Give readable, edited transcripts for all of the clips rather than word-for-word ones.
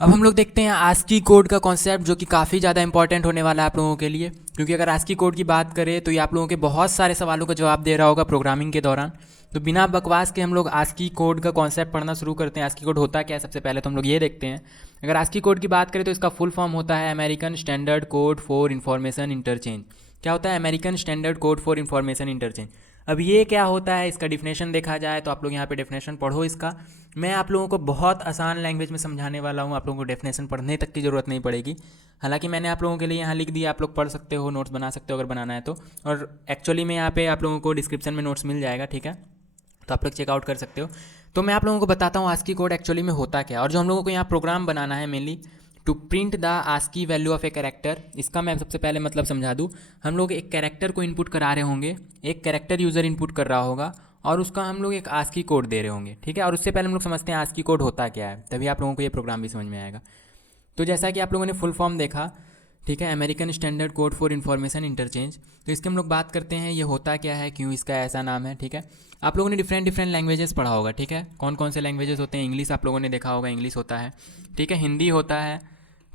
अब हम लोग देखते हैं आस्की कोड का कॉन्सेप्ट, जो कि काफ़ी ज़्यादा इंपॉर्टेंट होने वाला है आप लोगों के लिए, क्योंकि अगर आस्की कोड की बात करें तो ये आप लोगों के बहुत सारे सवालों का जवाब दे रहा होगा प्रोग्रामिंग के दौरान। तो बिना बकवास के हम लोग आस्की कोड का कॉन्सेप्ट पढ़ना शुरू करते हैं। आस्की कोड होता क्या है, सबसे पहले तो हम लोग ये देखते हैं। अगर आस्की कोड की बात करें तो इसका फुल फॉर्म होता है American standard code for information interchange. क्या होता है American standard code for information interchange? अब ये क्या होता है, इसका डिफिनेशन देखा जाए तो आप लोग यहाँ पे डिफिनेशन पढ़ो इसका। मैं आप लोगों को बहुत आसान लैंग्वेज में समझाने वाला हूँ, आप लोगों को डेफिनेशन पढ़ने तक की ज़रूरत नहीं पड़ेगी। हालांकि मैंने आप लोगों के लिए यहाँ लिख दिया, आप लोग पढ़ सकते हो, नोट्स बना सकते हो अगर बनाना है तो। और एक्चुअली में यहाँ पे आप लोगों को डिस्क्रिप्शन में नोट्स मिल जाएगा, ठीक है, तो आप लोग चेकआउट कर सकते हो। तो मैं आप लोगों को बताता हूँ आस्की कोड एक्चुअली में होता क्या है, और जो हम लोगों को यहाँ प्रोग्राम बनाना है mainly to print the ASCII value of a character, इसका मैं सबसे पहले मतलब समझा दूँ। हम लोग एक कैरेक्टर को इनपुट करा रहे होंगे, एक कैरेक्टर यूज़र इनपुट कर रहा होगा, और उसका हम लोग एक आस्की कोड दे रहे होंगे, ठीक है। और उससे पहले हम लोग समझते हैं आस्की कोड होता क्या है, तभी आप लोगों को ये प्रोग्राम भी समझ में आएगा। तो जैसा कि आप लोगों ने फुल फॉर्म देखा, ठीक है, American standard code for information interchange. तो इसके हम लोग बात करते हैं ये होता क्या है, क्यों इसका ऐसा नाम है, ठीक है। आप लोगों ने डिफरेंट डिफरेंट लैंग्वेजेस पढ़ा होगा, ठीक है। कौन कौन से लैंग्वेजेस होते हैं? इंग्लिश आप लोगों ने देखा होगा, इंग्लिश होता है, ठीक है। हिंदी होता है,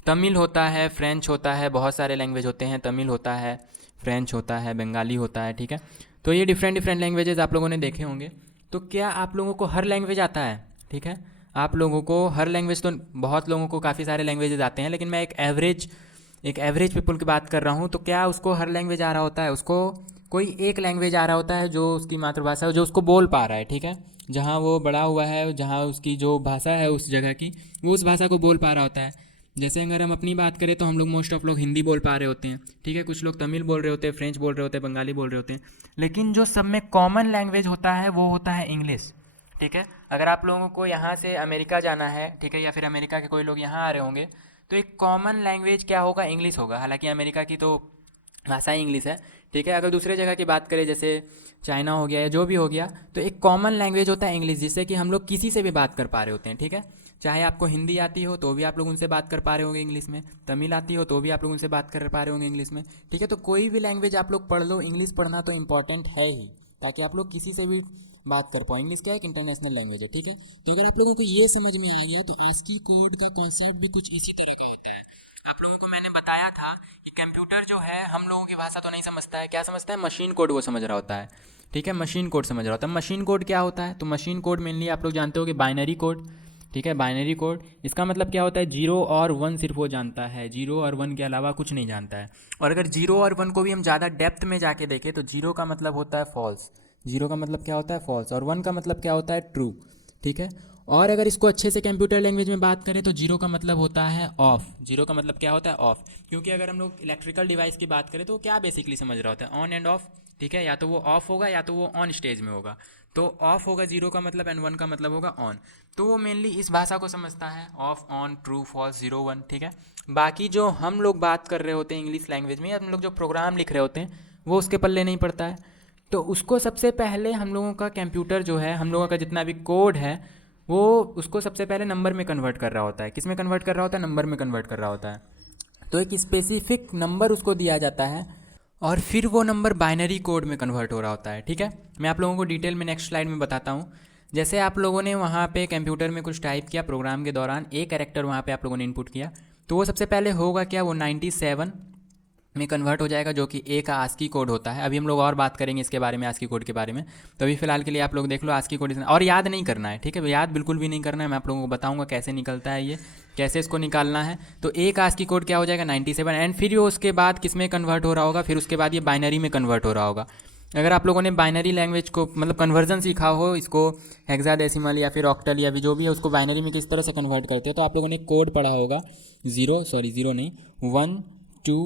तमिल होता है, फ्रेंच होता है, बहुत सारे लैंग्वेज होते हैं, तमिल होता है, फ्रेंच होता है, बंगाली होता है, ठीक है। तो ये डिफरेंट डिफरेंट लैंग्वेजेस आप लोगों ने देखे होंगे। तो क्या आप लोगों को हर लैंग्वेज आता है? ठीक है, आप लोगों को हर लैंग्वेज तो, बहुत लोगों को काफ़ी सारे लैंग्वेजेस आते हैं, लेकिन मैं एक एवरेज पीपल की बात कर रहा हूँ। तो क्या उसको हर लैंग्वेज आ रहा होता है? उसको कोई एक लैंग्वेज आ रहा होता है जो उसकी मातृभाषा है, जो उसको बोल पा रहा है, ठीक है, जहाँ वो बड़ा हुआ है, जहाँ उसकी जो भाषा है उस जगह की, वो उस भाषा को बोल पा रहा होता है। जैसे अगर हम अपनी बात करें तो हम लोग मोस्ट ऑफ लोग हिंदी बोल पा रहे होते हैं, ठीक है, कुछ लोग तमिल बोल रहे होते हैं, फ्रेंच बोल रहे होते हैं, बंगाली बोल रहे होते हैं, लेकिन जो सब में कॉमन लैंग्वेज होता है वो होता है इंग्लिश, ठीक है। अगर आप लोगों को यहाँ से अमेरिका जाना है, ठीक है, या फिर अमेरिका के कोई लोग यहाँ आ रहे होंगे, तो एक कॉमन लैंग्वेज क्या होगा? इंग्लिश होगा। हालांकि अमेरिका की तो भाषा ही इंग्लिश है, ठीक है। अगर दूसरे जगह की बात करें, जैसे चाइना हो गया या जो भी हो गया, तो एक कॉमन लैंग्वेज होता है इंग्लिश, जिससे कि हम लोग किसी से भी बात कर पा रहे होते हैं, ठीक है। चाहे आपको हिंदी आती हो तो भी आप लोग उनसे बात कर पा रहे होंगे इंग्लिश में, तमिल आती हो तो भी आप लोग उनसे बात कर पा रहे होंगे इंग्लिश में, ठीक है। तो कोई भी लैंग्वेज आप लोग पढ़ लो, इंग्लिश पढ़ना तो इंपॉर्टेंट है ही, ताकि आप लोग किसी से भी बात कर पाओ। इंग्लिश क्या है? एक इंटरनेशनल लैंग्वेज है, ठीक है। तो अगर आप लोगों को ये समझ में आ गया तो आस्की कोड का कॉन्सेप्ट भी कुछ इसी तरह का होता है। आप लोगों को मैंने बताया था कि कंप्यूटर जो है हम लोगों की भाषा तो नहीं समझता है, क्या समझता है? मशीन कोड वो समझ रहा होता है, ठीक है, मशीन कोड समझ रहा होता है। मशीन कोड क्या होता है? तो मशीन कोड मेनली आप लोग जानते हो कि बाइनरी कोड, ठीक है, बाइनरी कोड। इसका मतलब क्या होता है? जीरो और वन सिर्फ वो जानता है, जीरो और वन के अलावा कुछ नहीं जानता है। और अगर जीरो और वन को भी हम ज़्यादा डेप्थ में जाके देखें तो जीरो का मतलब होता है फॉल्स, जीरो का मतलब क्या होता है? फॉल्स। और वन का मतलब क्या होता है? ट्रू, ठीक है। और अगर इसको अच्छे से कंप्यूटर लैंग्वेज में बात करें तो जीरो का मतलब होता है ऑफ। जीरो का मतलब क्या होता है? ऑफ। क्योंकि अगर हम लोग इलेक्ट्रिकल डिवाइस की बात करें तो क्या बेसिकली समझ रहा होता है? ऑन एंड ऑफ, ठीक है, या तो वो ऑफ होगा या तो वो ऑन स्टेज में होगा। तो ऑफ होगा जीरो का मतलब, एंड वन का मतलब होगा ऑन। तो वो मेनली इस भाषा को समझता है, off, on, true, false, zero, one, ठीक है। बाकी जो हम लोग बात कर रहे होते हैं इंग्लिश लैंग्वेज में, या हम लोग जो प्रोग्राम लिख रहे होते हैं, वो उसके पल्ले नहीं पड़ता है। तो उसको सबसे पहले हम लोगों का कंप्यूटर जो है, हम लोगों का जितना भी कोड है, वो उसको सबसे पहले नंबर में कन्वर्ट कर रहा होता है। किस में कन्वर्ट कर रहा होता है? नंबर में कन्वर्ट कर रहा होता है। तो एक स्पेसिफिक नंबर उसको दिया जाता है, और फिर वो नंबर बाइनरी कोड में कन्वर्ट हो रहा होता है, ठीक है। मैं आप लोगों को डिटेल में नेक्स्ट स्लाइड में बताता हूँ। जैसे आप लोगों ने वहाँ पे कंप्यूटर में कुछ टाइप किया प्रोग्राम के दौरान, एक कैरेक्टर वहाँ पे आप लोगों ने इनपुट किया, तो वो सबसे पहले होगा क्या? वो 97 में कन्वर्ट हो जाएगा, जो कि ए का आस्की कोड होता है। अभी हम लोग और बात करेंगे इसके बारे में, आस्की कोड के बारे में। तो अभी फिलहाल के लिए आप लोग देख लो आस्की कोड इतना, और याद नहीं करना है, ठीक है, याद बिल्कुल भी नहीं करना है। मैं आप लोगों को बताऊंगा कैसे निकलता है ये, कैसे इसको निकालना है। तो ए का आस्की कोड क्या हो जाएगा? 97। एंड फिर वो उसके बाद किस में कन्वर्ट हो रहा होगा? फिर उसके बाद ये बाइनरी में कन्वर्ट हो रहा होगा। अगर आप लोगों ने बाइनरी लैंग्वेज को मतलब कन्वर्जन सीखा हो, इसको हेक्साडेसिमल या फिर ऑक्टल या भी जो भी है, उसको बाइनरी में किस तरह से कन्वर्ट करते हैं, तो आप लोगों ने कोड पढ़ा होगा। जीरो नहीं, 1 2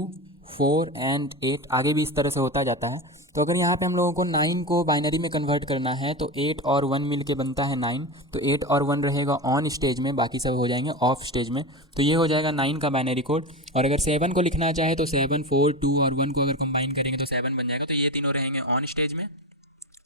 4 एंड 8, आगे भी इस तरह से होता जाता है। तो अगर यहाँ पे हम लोगों को 9 को बाइनरी में कन्वर्ट करना है तो 8 और 1 मिल के बनता है 9। तो 8 और 1 रहेगा ऑन स्टेज में, बाकी सब हो जाएंगे ऑफ स्टेज में। तो ये हो जाएगा 9 का बाइनरी कोड। और अगर 7 को लिखना चाहे तो 7, 4, 2 और 1 को अगर कंबाइन करेंगे तो 7 बन जाएगा। तो ये तीनों रहेंगे ऑन स्टेज में,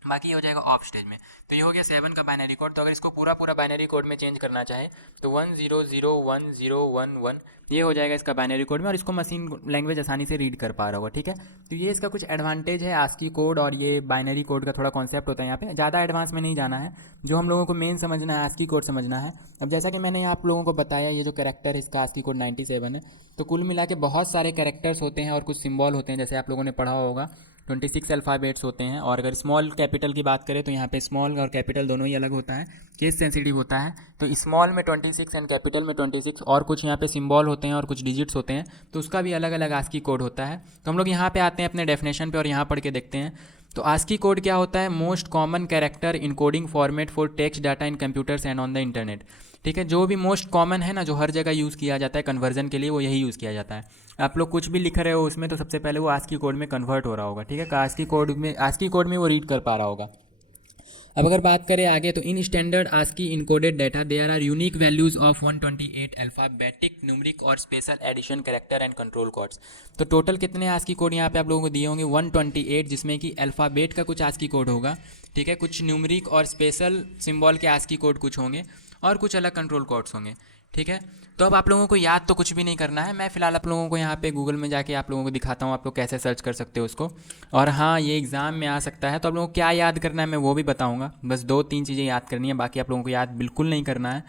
बाकी ये हो जाएगा ऑफ स्टेज में। तो ये हो गया 7 का बाइनरी कोड। तो अगर इसको पूरा पूरा बाइनरी कोड में चेंज करना चाहे तो 100111 ये हो जाएगा इसका बाइनरी कोड में, और इसको मशीन लैंग्वेज आसानी से रीड कर पा रहा होगा, ठीक है। तो ये इसका कुछ एडवांटेज है आस्की कोड और ये बाइनरी कोड का थोड़ा कॉन्सेप्ट होता है। यहाँ पे ज़्यादा एडवांस में नहीं जाना है, जो हम लोगों को मेन समझना है आस्की कोड समझना है। अब जैसा कि मैंने आप लोगों को बताया, ये जो कैरेक्टर है इसका आस्की कोड 97 है। तो कुल मिला के बहुत सारे कैरेक्टर्स होते हैं और कुछ सिम्बॉल होते हैं, जैसे आप लोगों ने पढ़ा होगा 26 अल्फ़ाबेट्स होते हैं। और अगर स्मॉल कैपिटल की बात करें तो यहाँ पे स्मॉल और कैपिटल दोनों ही अलग होता है, केस सेंसिटिव होता है। तो स्मॉल में 26 एंड कैपिटल में 26, और कुछ यहाँ पे सिंबल होते हैं और कुछ डिजिट्स होते हैं, तो उसका भी अलग अलग आस्की कोड होता है। तो हम लोग यहाँ पे आते हैं अपने डेफिनेशन पे और यहाँ पढ़ के देखते हैं। तो आस्की कोड क्या होता है? Most common character encoding format for text data in computers and on the internet. ठीक है, जो भी मोस्ट कॉमन है ना, जो हर जगह यूज़ किया जाता है कन्वर्जन के लिए, वो यही यूज़ किया जाता है। आप लोग कुछ भी लिख रहे हो उसमें, तो सबसे पहले वो आस्की कोड में कन्वर्ट हो रहा होगा, ठीक है। आस्की कोड में वो रीड कर पा रहा होगा। अब अगर बात करें आगे, तो in standard ASCII encoded data there are unique values of 128 alphabetic numeric और special addition character and control codes. तो टोटल कितने आस्की कोड यहाँ पे आप लोगों को दिए होंगे? 128, जिसमें कि अल्फ़ाबेट का कुछ आस्की कोड होगा, ठीक है, कुछ न्यूमरिक और स्पेशल सिंबल के आस्की कोड कुछ होंगे, और कुछ अलग कंट्रोल कोड्स होंगे, ठीक है। तो अब आप लोगों को याद तो कुछ भी नहीं करना है, मैं फ़िलहाल आप लोगों को यहाँ पे गूगल में जाके आप लोगों को दिखाता हूँ आप लोग कैसे सर्च कर सकते हो उसको। और हाँ, ये एग्ज़ाम में आ सकता है, तो आप लोगों को क्या याद करना है मैं वो भी बताऊँगा। बस 2-3 चीज़ें याद करनी है, बाकी आप लोगों को याद बिल्कुल नहीं करना है,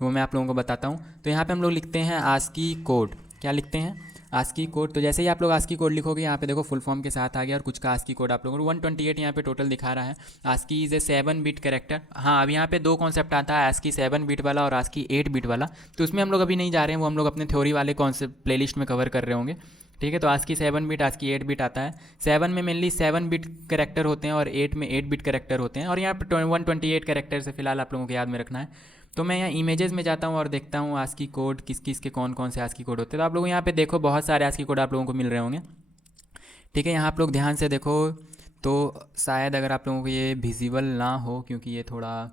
वो मैं आप लोगों को बताता हूँ। तो यहाँ पर हम लोग लिखते हैं आस्की कोड। क्या लिखते हैं? ASCII code. तो जैसे ही आप लोग आस्की कोड लिखोगे, यहाँ पे देखो फुल फॉर्म के साथ आ गया, और कुछ का आस्की कोड आप लोगों को 128 यहाँ पे टोटल दिखा रहा है। ASCII is a 7 bit character. हाँ, अब यहाँ पे 2 कॉन्सेप्ट आता है, आस्की 7 बिट वाला और आस्की 8 बिट वाला। तो उसमें हम लोग अभी नहीं जा रहे हैं, वो हम लोग अपने थ्योरी वाले कॉन्सेप्ट प्लेलिस्ट में कवर कर रहे होंगे, ठीक है। तो आस्की 7 बिट, आस्की 8 बिट आता है। 7 में मेनली 7 बिट कैरेक्टर होते हैं और 8 में 8 बिट कैरेक्टर होते हैं, और यहाँ पर 128 कैरेक्टर से फिलहाल आप लोगों को याद में रखना है। तो मैं यहाँ इमेजेस में जाता हूँ और देखता हूँ आस्की कोड किस किस के कौन कौन से आस्की कोड होते हैं। तो आप लोग यहाँ पे देखो बहुत सारे आस्की कोड आप लोगों को मिल रहे होंगे, ठीक है। यहाँ आप लोग ध्यान से देखो, तो शायद अगर आप लोगों को ये विजिबल ना हो क्योंकि ये थोड़ा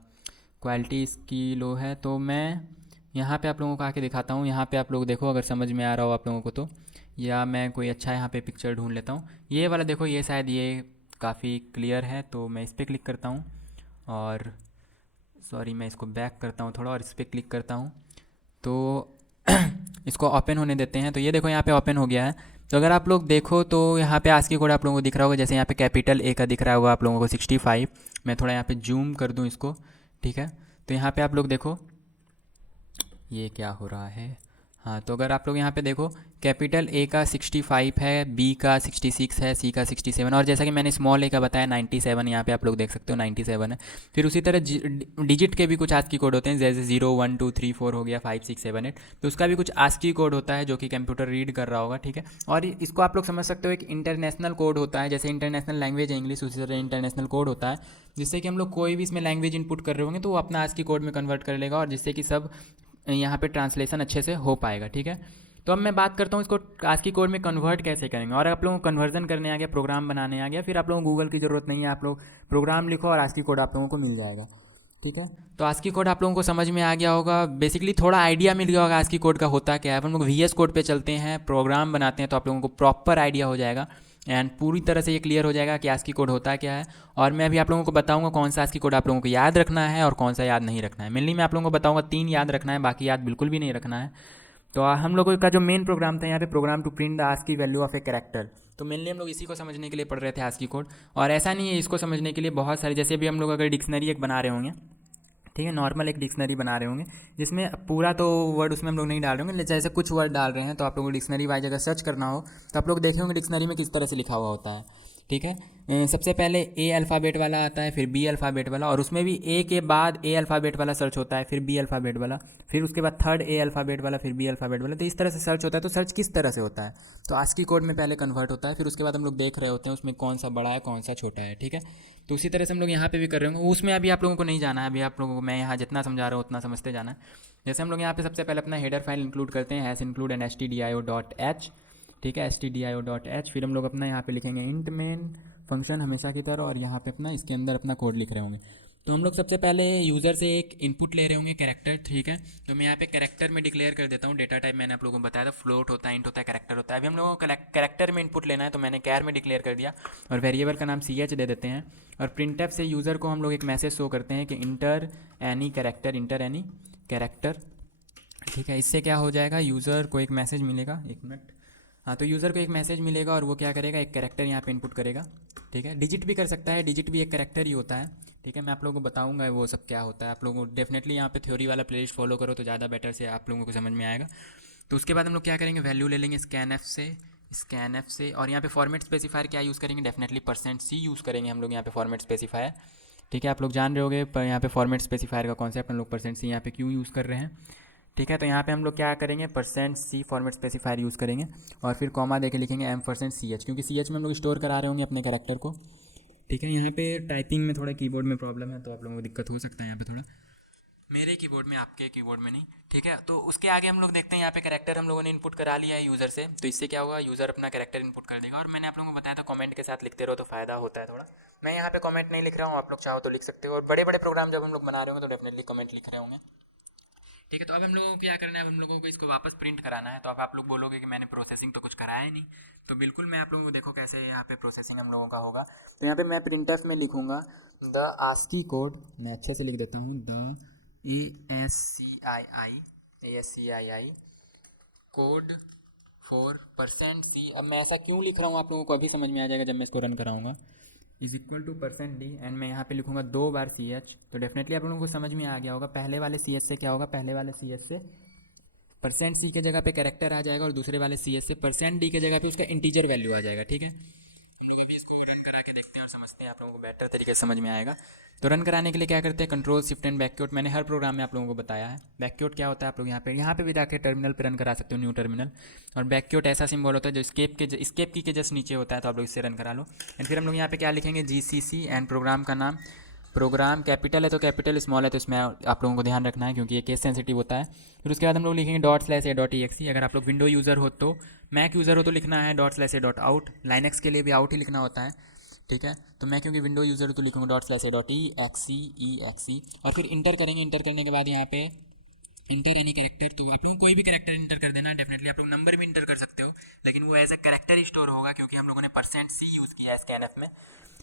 क्वालिटी इसकी लो है, तो मैं यहाँ पे आप लोगों को आके दिखाता हूँ। यहाँ पे आप लोग देखो, अगर समझ में आ रहा हो आप लोगों को तो, या मैं कोई अच्छा यहाँ पे पिक्चर ढूंढ लेता हूँ। ये वाला देखो, ये शायद ये काफ़ी क्लियर है, तो मैं इस पर क्लिक करता हूँ, और सॉरी मैं इसको बैक करता हूँ थोड़ा और इस पर क्लिक करता हूँ। तो इसको ओपन होने देते हैं। तो ये देखो यहाँ पे ओपन हो गया है। तो अगर आप लोग देखो तो यहाँ पे आस्की कोड आप लोगों को दिख रहा होगा, जैसे यहाँ पे कैपिटल ए का दिख रहा होगा आप लोगों को 65। मैं थोड़ा यहाँ पे जूम कर दूँ इसको, ठीक है। तो यहाँ पे आप लोग देखो ये क्या हो रहा है। हाँ, तो अगर आप लोग यहाँ पे देखो, कैपिटल ए का 65 है, बी का 66 है, सी का 67, और जैसा कि मैंने स्मॉल ए का बताया 97, यहाँ पे आप लोग देख सकते हो 97 है। फिर उसी तरह डिजिट के भी कुछ आस्की कोड होते हैं, जैसे 0 1 2 3 4 हो गया, 5 6 7 8, तो उसका भी कुछ आस्की कोड होता है जो कि कंप्यूटर रीड कर रहा होगा, ठीक है। और इसको आप लोग समझ सकते हो एक इंटरनेशनल कोड होता है, जैसे इंटरनेशनल लैंग्वेज है इंग्लिश, उसी तरह इंटरनेशनल कोड होता है, जिससे कि हम लोग कोई भी इसमें लैंग्वेज इनपुट कर रहे होंगे तो वो अपना आस्की कोड में कन्वर्ट कर लेगा, और जिससे कि सब यहाँ पे ट्रांसलेशन अच्छे से हो पाएगा, ठीक है। तो अब मैं बात करता हूँ इसको आस्की कोड में कन्वर्ट कैसे करेंगे। और आप लोगों को कन्वर्जन करने आ गया, प्रोग्राम बनाने आ गया, फिर आप लोगों को गूगल की ज़रूरत नहीं है, आप लोग प्रोग्राम लिखो और आस्की कोड आप लोगों को मिल जाएगा, ठीक है। तो आस्की कोड आप लोगों को समझ में आ गया होगा, बेसिकली थोड़ा आइडिया मिल गया होगा आस्की कोड का होता क्या है। हम लोग VS कोड पे चलते हैं, प्रोग्राम बनाते हैं, तो आप लोगों को प्रॉपर आइडिया हो जाएगा एंड पूरी तरह से ये क्लियर हो जाएगा कि आस्की कोड होता क्या है। और मैं अभी आप लोगों को बताऊंगा कौन सा आस्की कोड आप लोगों को याद रखना है और कौन सा याद नहीं रखना है। मेनली मैं आप लोगों को बताऊंगा 3 याद रखना है, बाकी याद बिल्कुल भी नहीं रखना है। तो हम लोगों का जो मेन प्रोग्राम था यहाँ पे, program to print the ASCII value of a character, तो मेनली हम लोग इसी को समझने के लिए पढ़ रहे थे आस्की कोड। और ऐसा नहीं है, इसको समझने के लिए बहुत सारे, जैसे अभी हम लोग अगर डिक्शनरी एक बना रहे होंगे, ठीक है, नॉर्मल एक डिक्शनरी बना रहे होंगे, जिसमें पूरा तो वर्ड उसमें हम लोग नहीं डाल रहे होंगे, जैसे कुछ वर्ड डाल रहे हैं, तो आप लोगों को डिक्शनरी वाइज अगर सर्च करना हो तो आप लोग देखे होंगे डिक्शनरी में किस तरह से लिखा हुआ होता है, ठीक है। सबसे पहले ए अल्फ़ाबेट वाला आता है, फिर बी अल्फ़ाबेट वाला, और उसमें भी ए के बाद ए अल्फ़ाबेट वाला सर्च होता है, फिर बी अल्फ़ाबेट वाला, फिर उसके बाद थर्ड ए अल्फ़ाबेट वाला, फिर बी अल्फ़ाबेट वाला। तो इस तरह से सर्च होता है। तो सर्च किस तरह से होता है? तो आस्की कोड में पहले कन्वर्ट होता है, फिर उसके बाद हम लोग देख रहे होते हैं उसमें कौन सा बड़ा है कौन सा छोटा है, ठीक है। तो उसी तरह से हम लोग यहाँ पे भी कर रहे होंगे, उसमें अभी आप लोगों को नहीं जाना है, अभी आप लोगों को मैं यहाँ जितना समझा रहा हूँ उतना समझते जाना है। जैसे हम लोग यहाँ पे सबसे पहले अपना हेडर फाइल इंक्लूड करते हैं, include an stdio.h, ठीक है, stdio.h। फिर हम लोग अपना यहाँ पे लिखेंगे इंट मेन फंक्शन हमेशा की तरह, और यहाँ पे अपना इसके अंदर अपना कोड लिख रहे होंगे। तो हम लोग सबसे पहले यूज़र से एक इनपुट ले रहे होंगे कैरेक्टर, ठीक है। तो मैं यहाँ पे कैरेक्टर में डिक्लेयर कर देता हूँ। डेटा टाइप मैंने आप लोगों को बताया था, फ्लोट होता है, इंट होता है, कैरेक्टर होता है। अभी हम लोगों को कैरेक्टर में इनपुट लेना है, तो मैंने कैर में डिक्लेयर कर दिया और वेरिएबल का नाम ch दे देते हैं। और प्रिंटफ से यूज़र को हम लोग एक मैसेज शो करते हैं कि इंटर एनी कैरेक्टर, ठीक है। इससे क्या हो जाएगा, यूज़र को एक मैसेज मिलेगा, एक मिनट, हाँ। तो यूज़र को एक मैसेज मिलेगा और वो क्या करेगा, एक कैरेक्टर यहाँ पे इनपुट करेगा, ठीक है। डिजिट भी कर सकता है, डिजिट भी एक कैरेक्टर ही होता है, ठीक है। मैं आप लोगों को बताऊंगा वो सब क्या होता है। आप लोगों को डेफिनेटली यहाँ पे थ्योरी वाला प्लेलिस्ट फॉलो करो तो ज़्यादा बेटर से आप लोगों को समझ में आएगा। तो उसके बाद हम लोग क्या करेंगे, वैल्यू ले लेंगे स्कैन एफ से और यहाँ पे फॉर्मेट स्पेसिफायर क्या यूज़ करेंगे, डेफिनेटली %c यूज़ करेंगे हम लोग यहाँ पे फॉर्मेट स्पेसिफायर, ठीक है। आप लोग जान रहे होगे पर यहाँ पे फॉर्मेट स्पेसिफायर का कॉन्सेप्ट हम लोग %c यहाँ पे क्यों यूज़ कर रहे हैं, ठीक है। तो यहाँ पे हम लोग क्या करेंगे, %c फॉर्मेट स्पेसिफायर यूज़ करेंगे और फिर कॉमा देके लिखेंगे m%ch, क्योंकि ch में हम लोग स्टोर करा रहे होंगे अपने कैरेक्टर को, ठीक है। यहाँ पे टाइपिंग में थोड़ा कीबोर्ड में प्रॉब्लम है तो आप लोगों को दिक्कत हो सकता है यहाँ पे थोड़ा, मेरे कीबोर्ड में, आपके कीबोर्ड में नहीं, ठीक है। तो उसके आगे हम लोग देखते हैं यहाँ पे कैरेक्टर हम लोगों ने इनपुट करा लिया है यूज़र से, तो इससे क्या होगा, यूज़र अपना कैरेक्टर इनपुट कर देगा। और मैंने आप लोगों को बताया था कमेंट के साथ लिखते रहो तो फ़ायदा होता है थोड़ा। मैं यहाँ पे कमेंट नहीं लिख रहा हूँ, आप लोग चाहो तो लिख सकते हो। और बड़े बड़े प्रोग्राम जब हम लोग बना रहे होंगे तो डेफिनेटली कमेंट लिख रहे होंगे, ठीक है। तो अब हम लोगों को क्या करना है, हम लोगों को इसको वापस प्रिंट कराना है। तो अब आप लोग बोलोगे कि मैंने प्रोसेसिंग तो कुछ कराया ही नहीं, तो बिल्कुल मैं आप लोगों को देखो कैसे यहाँ पे प्रोसेसिंग हम लोगों का होगा। तो यहाँ पे मैं प्रिंटफ में लिखूँगा द आस्की कोड, मैं अच्छे से लिख देता हूँ, the ASCII code for %c। अब मैं ऐसा क्यों लिख रहा हूँ आप लोगों को अभी समझ में आ जाएगा जब मैं इसको रन कराऊंगा। Is equal to %d and मैं यहाँ पे लिखूँगा 2 बार ch, तो डेफिनेटली आप लोगों को समझ में आ गया होगा। पहले वाले ch से क्या होगा, पहले वाले ch से %c के जगह पे कैरेक्टर आ जाएगा और दूसरे वाले ch से %d के जगह पे उसका इंटीजर वैल्यू आ जाएगा, ठीक है। हम लोग अभी इसको रन करा के देखते हैं और समझते हैं, आप लोगों को बेटर तरीके से समझ में आएगा। तो रन कराने के लिए क्या करते हैं, कंट्रोल शिफ्ट एंड बैकक्यूट, मैंने हर प्रोग्राम में आप लोगों को बताया है। बैकक्यूट क्या होता है, आप लोग यहाँ पे भी जाके टर्मिनल पे रन करा सकते हो, न्यू टर्मिनल। और बैकक्यूट ऐसा सिंबल होता है जो स्केप की के जस्ट नीचे होता है, तो आप लोग इससे रन करा लो। एंड फिर हम लोग यहाँ पे क्या लिखेंगे, GCC एंड प्रोग्राम का नाम, प्रोग्राम कैपिटल है तो कैपिटल, स्मॉल है तो इसमें आप लोगों को ध्यान रखना है क्योंकि ये केस सेंसिटिव होता है। फिर उसके बाद हम लोग लिखेंगे ./a.exe। अगर आप लोग विंडो यूज़र हो तो, मैक यूज़र हो तो लिखना है ./a.out, लाइनक्स के लिए भी आउट ही लिखना होता है, ठीक है। तो मैं क्योंकि विंडो यूज़र हूँ तो लिखूँगा ./a.exe और फिर इंटर करेंगे। इंटर करने के बाद यहाँ पे इंटर एनी कैरेक्टर, तो आप लोगों को कोई भी कैरेक्टर इंटर कर देना, डेफिनेटली आप लोग नंबर भी इंटर कर सकते हो, लेकिन वो एज अ कैरेक्टर ही स्टोर होगा क्योंकि हम लोगों ने %c यूज़ किया है स्कैनएफ में,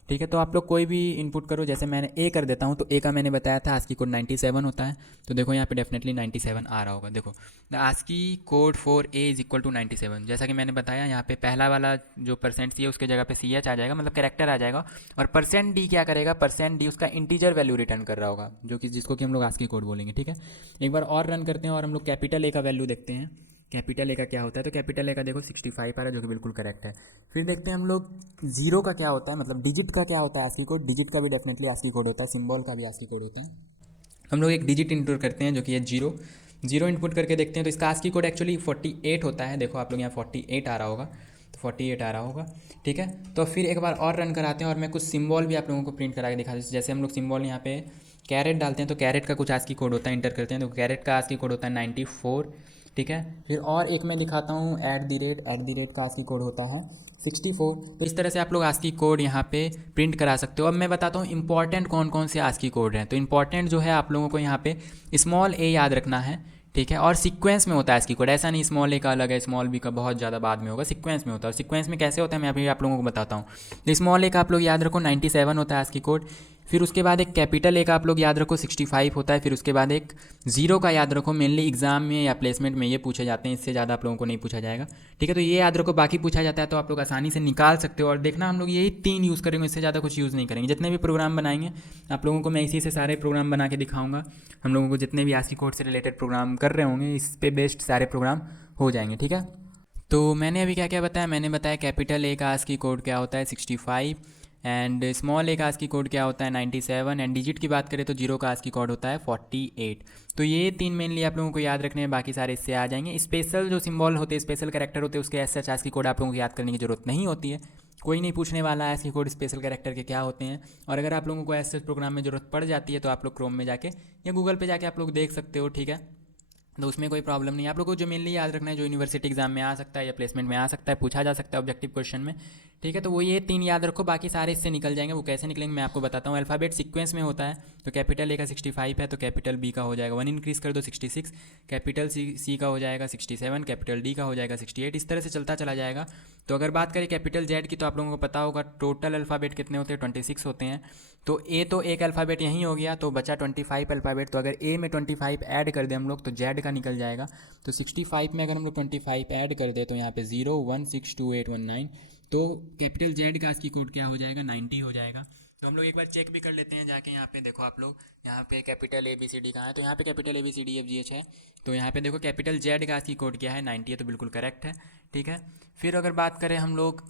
ठीक है। तो आप लोग कोई भी इनपुट करो, जैसे मैंने ए कर देता हूँ, तो ए का मैंने बताया था आस्की कोड 97 होता है, तो देखो यहाँ पे डेफिनेटली 97 आ रहा होगा। देखो the ASCII code for A is equal to 97, जैसा कि मैंने बताया यहाँ पे पहला वाला जो %c है उसके जगह पे ch आ जाएगा, मतलब कैरेक्टर आ जाएगा। और %d क्या करेगा, %d उसका इंटीजर वैल्यू रिटर्न कर रहा होगा, जो कि जिसको कि हम लोग आस्की कोड बोलेंगे, ठीक है। एक बार और रन करते हैं और हम लोग कैपिटल ए का वैल्यू देखते हैं, कैपिटल ए का क्या होता है। तो कैपिटल ए का देखो 65 आ रहा है, जो कि बिल्कुल करेक्ट है। फिर देखते हैं हम लोग जीरो का क्या होता है, मतलब डिजिट का क्या होता है आस्की कोड। डिजिट का भी डेफिनेटली आस्की कोड होता है, सिंबल का भी आस्की कोड होता है। हम लोग एक डिजिट इनपुट करते हैं जो कि है जीरो इनपुट करके देखते हैं। तो इसका आस्की कोड एक्चुअली 48 होता है, देखो आप लोग यहाँ 48 आ रहा होगा, तो 48 आ रहा होगा, ठीक है। तो फिर एक बार और रन कराते हैं और मैं कुछ सिंबल भी आप लोगों को प्रिंट करा के दिखा दूँ। जैसे हम लोग सिंबल यहाँ पे कैरेट डालते हैं तो कैरेट का कुछ आस्की कोड होता है, इंटर करते हैं तो कैरेट का आस्की कोड होता है 94, ठीक है। फिर और एक मैं दिखाता हूँ @ का आस्की कोड होता है 64। तो इस तरह से आप लोग आस्की कोड यहाँ पे प्रिंट करा सकते हो। अब मैं बताता हूँ इंपॉर्टेंट कौन कौन से आस्की कोड हैं। तो इंपॉर्टेंट जो है आप लोगों को यहाँ पे स्मॉल ए याद रखना है, ठीक है। और सीक्वेंस में होता है आस्की कोड, ऐसा नहीं स्मॉल ए का अलग है, स्मॉल बी का बहुत ज़्यादा बाद में होगा, सीक्वेंस में होता है। और सीक्वेंस में कैसे होता है मैं अभी आप लोगों को बताता हूँ। तो स्मॉल ए का आप लोग याद रखो 97 होता है आस्की कोड। फिर उसके बाद एक कैपिटल ए का आप लोग याद रखो 65 होता है। फिर उसके बाद एक जीरो का याद रखो, मेनली एग्जाम में या प्लेसमेंट में ये पूछे जाते हैं, इससे ज़्यादा आप लोगों को नहीं पूछा जाएगा, ठीक है। तो ये याद रखो, बाकी पूछा जाता है तो आप लोग आसानी से निकाल सकते हो। और देखना हम लोग यही 3 यूज़ करेंगे, इससे ज़्यादा कुछ यूज़ नहीं करेंगे। जितने भी प्रोग्राम बनाएंगे आप लोगों को मैं इसी से सारे प्रोग्राम बना के दिखाऊंगा। हम लोगों को जितने भी आस्की कोड से रिलेटेड प्रोग्राम कर रहे होंगे इस पे बेस्ड सारे प्रोग्राम हो जाएंगे, ठीक है। तो मैंने अभी क्या क्या बताया, मैंने बताया कैपिटल ए का आस्की कोड क्या होता है 65 एंड स्मॉल ए का आस्की कोड क्या होता है 97 एंड डिजिट की बात करें तो जीरो का आस्की कोड होता है 48। तो ये 3 मेनली आप लोगों को याद रखने हैं, बाकी सारे इससे आ जाएंगे। स्पेशल जो सिंबल होते हैं, स्पेशल कैरेक्टर होते हैं, उसके एज सच आस्की कोड आप लोगों को याद करने की जरूरत नहीं होती है, कोई नहीं पूछने वाला है आस्की कोड स्पेशल कैरेक्टर के क्या होते हैं। और अगर आप लोगों को एज सच प्रोग्राम में ज़रूरत पड़ जाती है तो आप लोग क्रोम में जाके या गूगल पे जाके आप लोग देख सकते हो, ठीक है। तो उसमें कोई प्रॉब्लम नहीं है। आप लोगों को जो मेनली याद रखना है, जो यूनिवर्सिटी एग्जाम में आ सकता है या प्लेसमेंट में आ सकता है, पूछा जा सकता है ऑब्जेक्टिव क्वेश्चन में, ठीक है। तो वो ये 3 याद रखो, बाकी सारे इससे निकल जाएंगे। वो कैसे निकलेंगे मैं आपको बताता हूँ। अल्फ़ाबेट सीक्वेंस में होता है, तो कैपिटल ए का 65 है तो कैपिटल बी का हो जाएगा 1 इंक्रीज़ कर दो 66, कैपिटल सी का हो जाएगा 67, कैपिटल डी का हो जाएगा 68, इस तरह से चलता चला जाएगा। तो अगर बात करें कैपिटल जेड की, तो आप लोगों को पता होगा टोटल अल्फ़ाबेट कितने होते हैं, 26 होते हैं। तो ए तो एक अल्फ़ाबेट यहीं हो गया, तो बचा 25 अल्फ़ाबेट। तो अगर ए में 25 ऐड कर दें हम लोग तो जेड का निकल जाएगा। तो 65 में अगर हम लोग 25 ऐड कर दें तो यहाँ पे 01628119, तो कैपिटल जेड का ASCII कोड क्या हो जाएगा, 90 हो जाएगा। तो हम लोग एक बार चेक भी कर लेते हैं जाके। यहाँ पे देखो आप लोग, यहाँ पे capital A B C D कहाँ है, तो यहाँ पे capital A B C D F G H है। तो यहाँ पे देखो कैपिटल जेड का ASCII कोड क्या है, 90 है, तो बिल्कुल करेक्ट है, ठीक है। फिर अगर बात करें हम लोग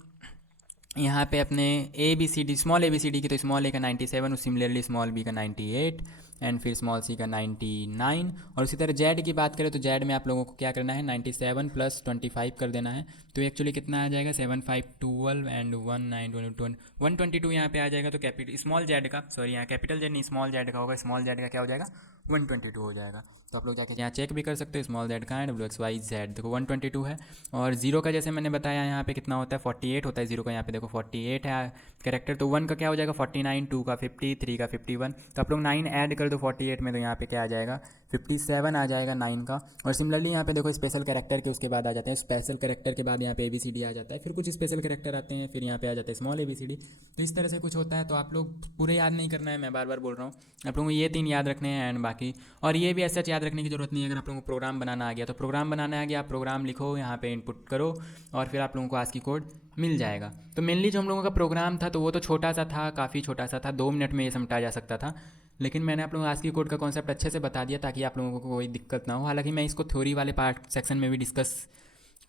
यहाँ पे अपने A B C D, small A B C D की, तो स्मॉल ए का 97, सिमिलरली स्मॉल बी का 98 एंड फिर स्मॉल सी का 99। और उसी तरह जेड की बात करें तो जेड में आप लोगों को क्या करना है, 97 प्लस 25 कर देना है। तो एक्चुअली कितना आ जाएगा, 7512 एंड 122 यहाँ पे आ जाएगा। तो कैपिटल स्मॉल जेड का, सॉरी यहाँ कैपिटल जेड नहीं स्मॉल जेड का होगा, स्मॉल जेड का क्या हो जाएगा, 122 हो जाएगा। तो आप लोग जाके यहाँ चेक भी कर सकते हो, स्मॉल जेड का है, WXYZ देखो 122 है। और जीरो का जैसे मैंने बताया यहाँ पे कितना होता है, 48 होता है जीरो का। यहाँ पे देखो 48 है कैरेक्टर, तो 1 का क्या हो जाएगा 49, 2 का 50, 3 का 51। तो आप लोग 9 ऐड कर दो 48 में, तो यहाँ पे क्या आ जाएगा 57 आ जाएगा 9 का। और सिमिलरली यहाँ पे देखो स्पेशल कैरेक्टर के उसके बाद आ जाते हैं, स्पेशल कैरेक्टर के बाद यहाँ पे ABCD आ जाता है, फिर कुछ स्पेशल कैरेक्टर आते हैं, फिर यहाँ पे आ जाता है स्मॉल ABCD। तो इस तरह से कुछ होता है। तो आप लोग पूरे याद नहीं करना है, मैं बार बार बोल रहा हूँ, आप लोगों को ये 3 याद रखने हैं एंड बाकी। और ये भी ऐसा याद रखने की जरूरत नहीं है, अगर आप लोगों को प्रोग्राम बनाना आ गया तो प्रोग्राम बनाना आ गया, आप प्रोग्राम लिखो, यहाँ पे इनपुट करो और फिर आप लोगों को ASCII कोड मिल जाएगा। तो मेनली जो हम लोगों का प्रोग्राम था तो वो तो छोटा सा था, काफ़ी छोटा सा था, 2 मिनट में ये समझाया जा सकता था। लेकिन मैंने आप लोगों को ASCII कोड का कॉन्सेप्ट अच्छे से बता दिया ताकि आप लोगों को कोई दिक्कत ना हो। हालांकि मैं इसको थ्योरी वाले पार्ट सेक्शन में भी डिस्कस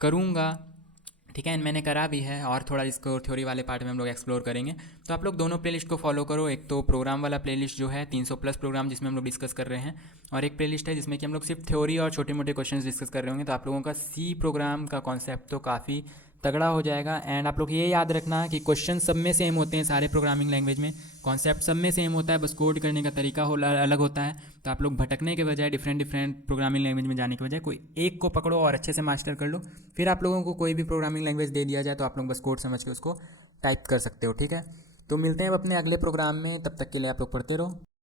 करूँगा, ठीक है, एंड मैंने करा भी है, और थोड़ा इसको थ्योरी वाले पार्ट में हम लोग एक्सप्लोर करेंगे। तो आप लोग दोनों प्लेलिस्ट को फॉलो करो। एक तो प्रोग्राम वाला प्लेलिस्ट जो है 300 प्लस प्रोग्राम जिसमें हम लोग डिस्कस कर रहे हैं, और एक प्लेलिस्ट है जिसमें कि हम लोग सिर्फ थ्योरी और छोटे मोटे क्वेश्चंस डिस्कस कर रहे होंगे। तो आप लोगों का सी प्रोग्राम का कॉन्सेप्ट तो काफ़ी तगड़ा हो जाएगा। एंड आप लोग ये याद रखना कि क्वेश्चन सब में सेम होते हैं, सारे प्रोग्रामिंग लैंग्वेज में कॉन्सेप्ट सब में सेम होता है, बस कोड करने का तरीका हो अलग होता है। तो आप लोग भटकने के बजाय डिफरेंट डिफरेंट प्रोग्रामिंग लैंग्वेज में जाने के बजाय कोई एक को पकड़ो और अच्छे से मास्टर कर लो। फिर आप लोगों को कोई भी प्रोग्रामिंग लैंग्वेज दे दिया जाए तो आप लोग बस कोड समझ के उसको टाइप कर सकते हो, ठीक है। तो मिलते हैं अब अपने अगले प्रोग्राम में, तब तक के लिए आप लोग पढ़ते रहो।